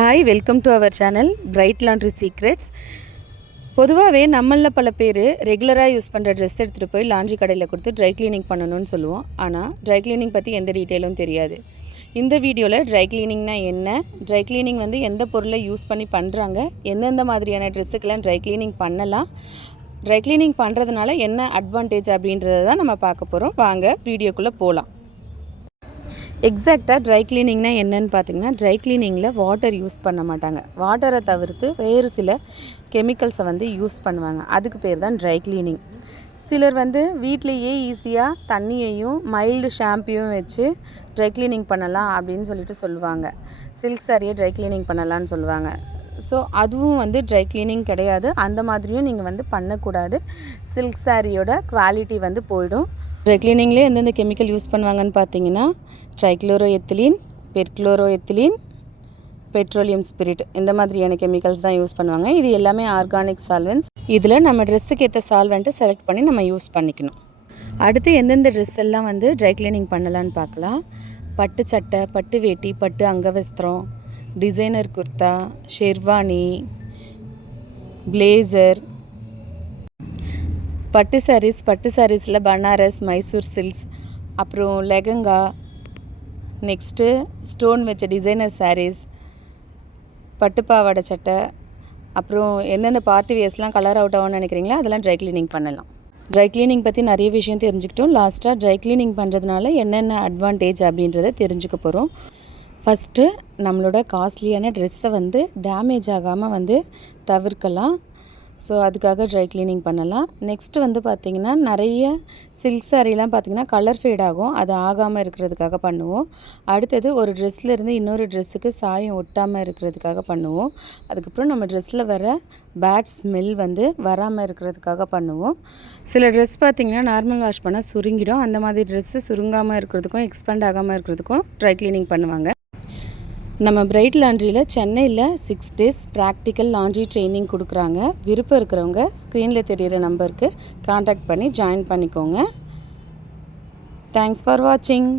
Hi, welcome to our channel bright laundry secrets. பொதுவாகவே நம்மளில் பல பேர் ரெகுலராக யூஸ் பண்ணுற ட்ரெஸ் எடுத்துகிட்டு போய் லாண்ட்ரி கடையில் கொடுத்து ட்ரை கிளீனிங் பண்ணணும்னு சொல்லுவோம். ஆனால் ட்ரை கிளீனிங் பற்றி எந்த டீட்டெயிலும் தெரியாது. இந்த வீடியோவில் ட்ரை கிளீனிங்னா என்ன, ட்ரை கிளீனிங் எந்த பொருளை யூஸ் பண்ணி பண்ணுறாங்க, எந்தெந்த மாதிரியான ட்ரெஸ்ஸுக்கெல்லாம் ட்ரை கிளீனிங் பண்ணலாம், ட்ரை கிளீனிங் பண்ணுறதுனால என்ன அட்வான்டேஜ் அப்படின்றத தான் நம்ம பார்க்க போகிறோம். வாங்க வீடியோக்குள்ளே போகலாம். எக்ஸாக்டாக ட்ரை கிளீனிங்னா என்னன்னு பார்த்தீங்கன்னா, ட்ரை கிளீனிங்கில் வாட்டர் யூஸ் பண்ண மாட்டாங்க. வாட்டரை தவிர்த்து வேறு சில கெமிக்கல்ஸை யூஸ் பண்ணுவாங்க. அதுக்கு பேர் தான் ட்ரை கிளீனிங். சிலர் வீட்டிலையே ஈஸியாக தண்ணியையும் மைல்டு ஷாம்பையும் வச்சு ட்ரை கிளீனிங் பண்ணலாம் அப்படின்னு சொல்லுவாங்க. சில்க் சாரியை ட்ரை கிளீனிங் பண்ணலான்னு சொல்லுவாங்க. ஸோ அதுவும் ட்ரை கிளீனிங் கிடையாது. அந்த மாதிரியும் நீங்கள் பண்ணக்கூடாது. சில்க் சாரியோட குவாலிட்டி போயிடும். ட்ரை கிளீனிங்லேயே எந்தெந்த கெமிக்கல் யூஸ் பண்ணுவாங்கன்னு பார்த்தீங்கன்னா, ட்ரைக்ளோரோஎத்திலீன், பெர்க்ளோரோஎத்திலீன், பெட்ரோலியம் ஸ்பிரிட், இந்த மாதிரியான கெமிக்கல்ஸ் தான் யூஸ் பண்ணுவாங்க. இது எல்லாமே ஆர்கானிக் சால்வெண்ட்ஸ். இதில் நம்ம ட்ரெஸ்ஸுக்கு ஏற்ற சால்வெண்ட்டை செலக்ட் பண்ணி நம்ம யூஸ் பண்ணிக்கணும். அடுத்து எந்தெந்த ட்ரெஸ் எல்லாம் ட்ரை கிளீனிங் பண்ணலான்னு பார்க்கலாம். பட்டு சட்டை, பட்டு வேட்டி, பட்டு அங்கவஸ்திரம், டிசைனர் குர்தா, ஷெர்வானி, பிளேசர், பட்டு சாரீஸில் பனாரஸ், மைசூர் சில்க்ஸ், அப்புறம் லெகங்கா, நெக்ஸ்ட்டு ஸ்டோன் வச்ச டிசைனர் சாரீஸ், பட்டு பாவாடை சட்டை, அப்புறம் எந்தெந்த பார்ட்டி வேர்ஸ்லாம் கலர் அவுட் ஆகும்னு நினைக்கிறீங்களோ அதெல்லாம் ட்ரை கிளீனிங் பண்ணலாம். ட்ரை கிளீனிங் பற்றி நிறைய விஷயம் தெரிஞ்சுக்கிட்டோம். லாஸ்ட்டாக ட்ரை கிளீனிங் பண்ணுறதுனால என்னென்ன அட்வான்டேஜ் அப்படின்றத தெரிஞ்சுக்க போகிறோம். ஃபஸ்ட்டு நம்மளோட காஸ்ட்லியான ட்ரெஸ்ஸை டேமேஜ் ஆகாமல் தவிர்க்கலாம். ஸோ அதுக்காக ட்ரை கிளீனிங் பண்ணலாம். நெக்ஸ்ட்டு பார்த்திங்கன்னா, நிறைய சில்க் சாரீலாம் பார்த்திங்கன்னா கலர் ஃபேட் ஆகும். அது ஆகாமல் இருக்கிறதுக்காக பண்ணுவோம். அடுத்தது ஒரு ட்ரெஸ்லேருந்து இன்னொரு ட்ரெஸ்ஸுக்கு சாயம் ஒட்டாமல் இருக்கிறதுக்காக பண்ணுவோம். அதுக்கப்புறம் நம்ம ட்ரெஸ்ஸில் வர பேட் ஸ்மெல் வராமல் இருக்கிறதுக்காக பண்ணுவோம். சில ட்ரெஸ் பார்த்திங்கன்னா நார்மல் வாஷ் பண்ணால் சுருங்கிடும். அந்த மாதிரி ட்ரெஸ்ஸு சுருங்காமல் இருக்கிறதுக்கும் எக்ஸ்பேண்ட் ஆகாமல் இருக்கிறதுக்கும் ட்ரை கிளீனிங் பண்ணுவாங்க. நம்ம பிரைட் லாண்ட்ரியில் சென்னையில் 6 days ப்ராக்டிக்கல் லாண்ட்ரி ட்ரைனிங் கொடுக்குறாங்க. விருப்பம் இருக்கிறவங்க ஸ்க்ரீனில் தெரிகிற நம்பருக்கு காண்டாக்ட் பண்ணி ஜாயின் பண்ணிக்கோங்க. தேங்க்ஸ் ஃபார் வாட்சிங்.